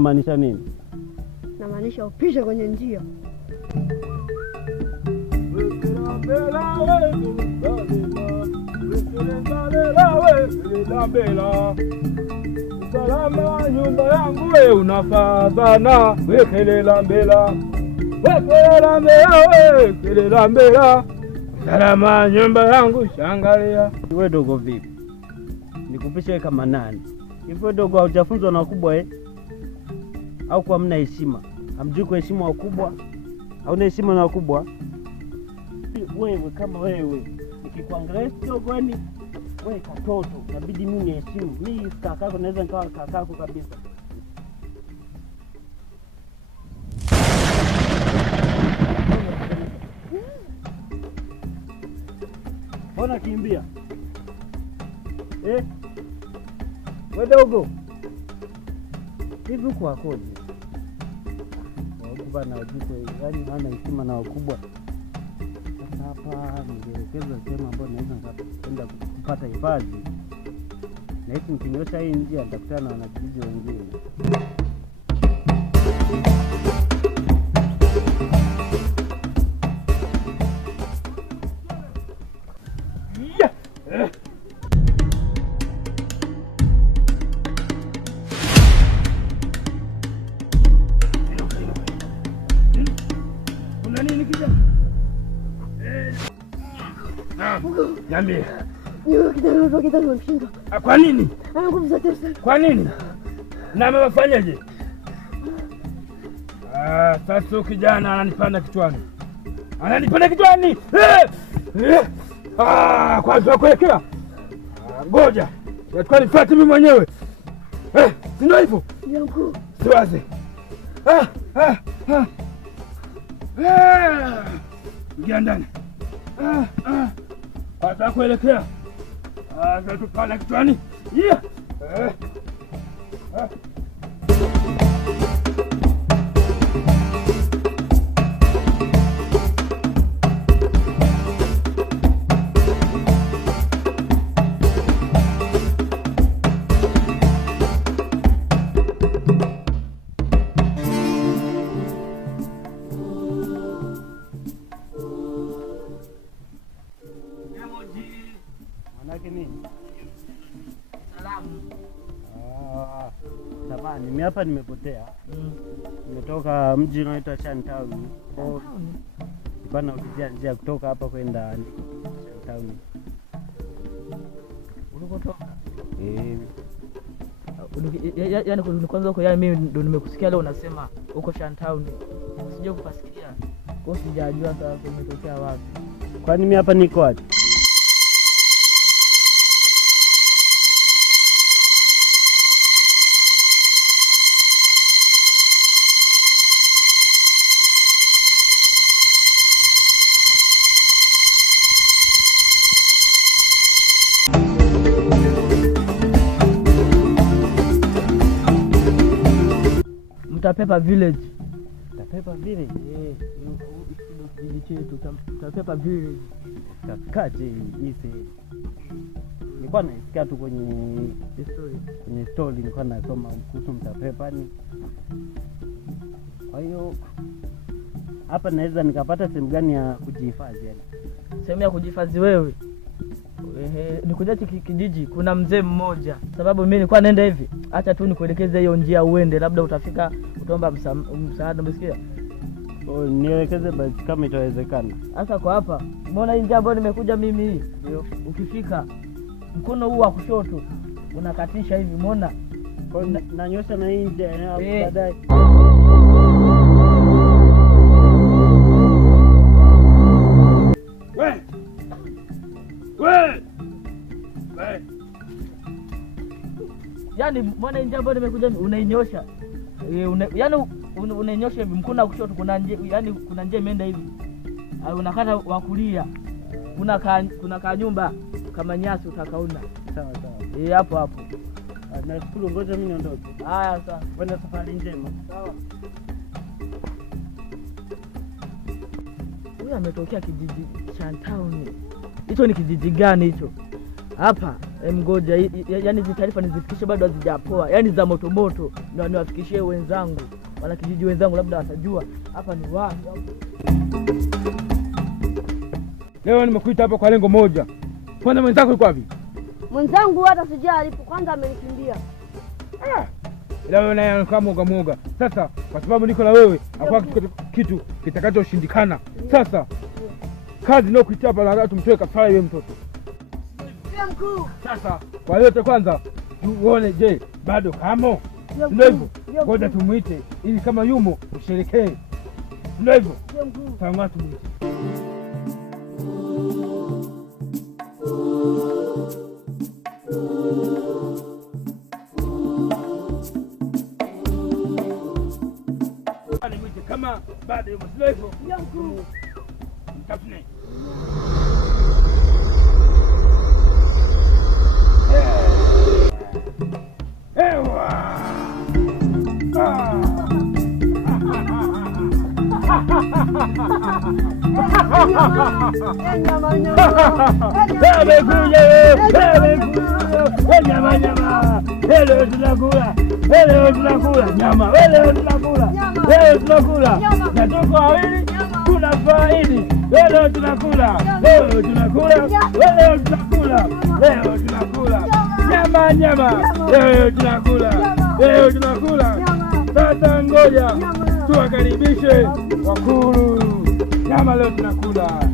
unamaanisha nini? Namaanisha upishe kwenye njia. Salama nyumba yangu we unafaa sana, wekelela mbela, wekelela mbela, wekelela mbela. Salama nyumba yangu shangalia. Wewe dogo vipi? Nikupishe kama nani? Hivyo dogo haujafunzwa na wakubwa au kwa mna heshima? Hamjui kuheshimu wakubwa? Hauna heshima na wakubwa? Wewe kama wewe nikikuangalia dogo yani wewe katoto, inabidi mimi niheshimu. Mimi kakako naweza nikawa kakako kabisa. Mbona kimbia? Wewe dogo. Hivi kwa kodi. Wakubwa na wajukwe, yani hana heshima na wakubwa. Sasa hapa ningeelekeza sehemu ambayo naweza kwenda kupata hifadhi. Na hisi nikinyosha hii njia nitakutana na wanakijiji wengine. Kuna nini kijana? Niambie. Kijana mshinda. Kwa nini? Anakufuza tena. Kwa nini? Na amefanyaje? Sasa kijana ananipanda kichwani. Ananipanda kichwani. Kwanza kuelekea. Ngoja. Yatakuwa nifuate mimi mwenyewe. Si ndio hivyo? Yangu. Siwaze. Ingia ndani. Kwanza kuelekea. Sasa tupanda kichwani. Manake nini? Salamu. Samahani, mimi hapa nimepotea. Nimetoka mji unaoitwa Shantown. Nilikuwa naulizia njia kutoka hapa kwenda Shantown. Ulikotoka? Yaani kwanza huko, yaani mimi ndo nimekusikia leo unasema uko Shantown. Sijui kupasikia. Kwa hiyo sijajua sasa umetokea wapi. Kwani mimi hapa niko wapi? Mtapepa village. Mtapepa village? Kijiji chetu Mtapepa village. Katikati hii. Nilikuwa naisikia tu kwenye story nilikuwa nasoma kuhusu Mtapepa ni. Kwa hiyo hapa naweza nikapata sehemu gani ya kujihifadhi yani? Sehemu ya kujihifadhi wewe? Nikuja kijiji kuna mzee mmoja. Sababu mimi nilikuwa naenda hivi, acha tu nikuelekeze hiyo njia uende, labda utafika utaomba msaada, umesikia? Nielekeze basi kama itawezekana. Sasa kwa hapa, umeona hii njia ambayo nimekuja mimi hii? Ndio. Ukifika mkono huu wa kushoto unakatisha hivi, umeona? Kwa nanyosha na hii njia baadaye. Yaani mbona njia ambayo nimekuja unainyosha? Yaani unainyosha hivi mkono wa kushoto kuna njia, yaani kuna njia imeenda hivi. Unakata wa kulia. Kuna nyumba kama nyasi utakaona. Sawa. Hapo hapo. Nashukuru, ngoja mimi niondoke. Haya sawa. Kwenda safari njema. Sawa. Huyu ametokea kijiji cha Town. Hicho ni kijiji gani hicho? hapa. Ngoja, yaani hizi taarifa nizifikishe, bado hazijapoa, yaani za moto moto, ndio niwafikishie wenzangu, wana kijiji wenzangu, labda watajua hapa ni wapi. Leo nimekuita hapa kwa lengo moja. Kwanza mwenzako yuko wapi? Mwenzangu hata sijui alipo, kwanza amenikimbia. Ila wewe naye kama mwoga. Sasa kwa sababu niko na wewe, hakuna kitu kitakachoshindikana. Sasa kazi ndio kuitia hapa, lazima tumtoe kafara yule mtoto. Ndio mkuu. Sasa kwa hiyo kwanza tuone, je, bado kamo? Ndio hivyo. Ngoja tumuite ili kama yumo usherekee. Ndio hivyo. Ndio mkuu. Sawa, tumuite. Kama bado yumo, sio hivyo? Ndio mkuu. Mtafune. Ewa! Nyama. Leo tunakula nyama. Leo tunakula. Na tuko wawili tunafaidi. Leo tunakula. Nyama. Leo tunakula. Sasa ngoja tuwakaribishe wakulu. Nyama leo tunakula.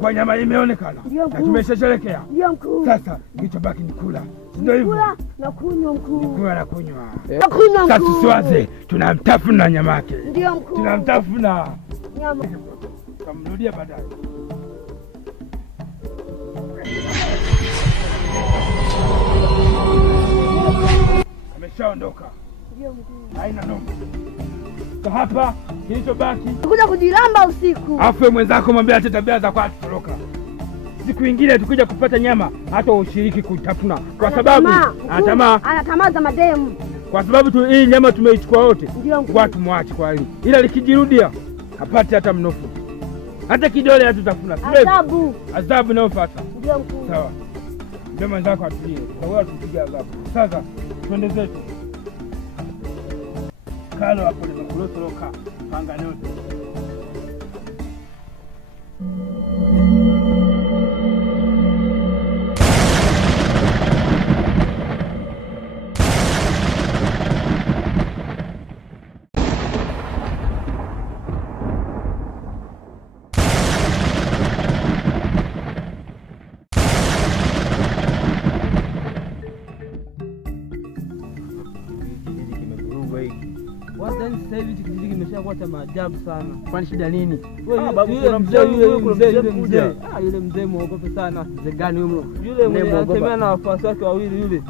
Kwa nyama imeonekana na tumeshasherekea. Ndio mkuu. Sasa kilichobaki ni kula. Ndio hivyo. Kula na kunywa mkuu. Kula na kunywa. Sasa tusiwaze, tunamtafuna nyama yake. Ndio mkuu. Tunamtafuna nyama. Tutamrudia baadaye. Ameshaondoka. Ndio mkuu. Haina noma. Hapa kilichobaki tukuja kujilamba usiku. Afu mwenzako mwambie acha tabia za kwake toroka. Siku nyingine tukija kupata nyama hata ushiriki kutafuna kwa sababu anatamaa za mademu. Kwa sababu hii nyama tumeichukua wote. Watu muache kwa hili. Ila likijirudia hapati hata mnofu. Hata kidole hatutafuna. Adhabu inayofuata. Ndio mkuu. Sawa. Ndio mwenzako atulie. Kwa hiyo tupiga adhabu. Sasa twende zetu. Kalo hapo ni kulotoroka panga nyote. Sasa hivi kijiji kimeshakuwa cha maajabu sana. Kwani shida nini? Yule mzee muogope sana. Mzee gani huyo? Yule mwenye anatembea na wafuasi wake wawili yule.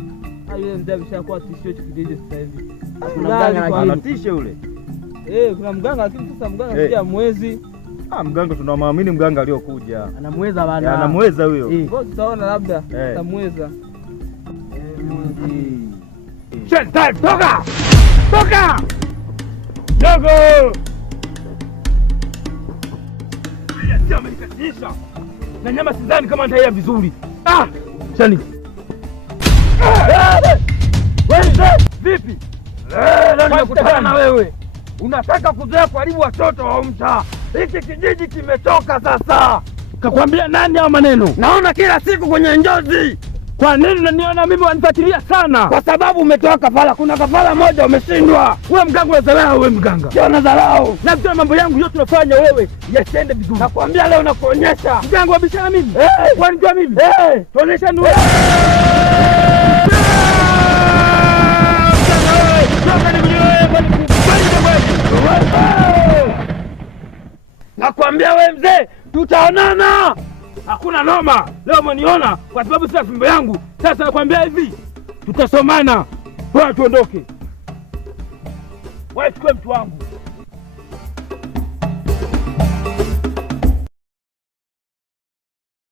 Yule mzee ameshakuwa tishio cha kijiji sasa hivi. Kuna mganga anatisha yule. Kuna mganga lakini sasa mganga pia mwezi. Mganga tunamwamini mganga aliyokuja. Anamweza bana. Anamweza huyo. Ngoja tutaona labda atamweza. Toka! Dogo! Sio amenikasirisha. Na nyama sidhani kama nitaila vizuri. Shani. Wewe vipi? Leo nimekutana na wewe. Unataka kuzoea kuharibu watoto wa mtaa. Hiki kijiji kimetoka sasa. Kakwambia nani hao maneno? Naona kila siku kwenye njozi. Kwa nini unaniona mimi wanifuatilia sana? Kwa sababu umetoa kafara. Kuna kafara moja umeshindwa. Wewe mganga unadharau, wewe mganga. Sio nadharau. Na vile mambo yangu yote unafanya wewe yasiende vizuri. Nakwambia leo nakuonyesha. Mganga wa bishana mimi. Wanijua mimi. Tuonyesha ni wewe. Nakwambia wewe mzee, tutaonana. Hakuna noma. Leo umeniona kwa sababu sasa fimbo yangu. Sasa nakwambia hivi, tutasomana. Bora tuondoke. Wewe chukue mtu wangu.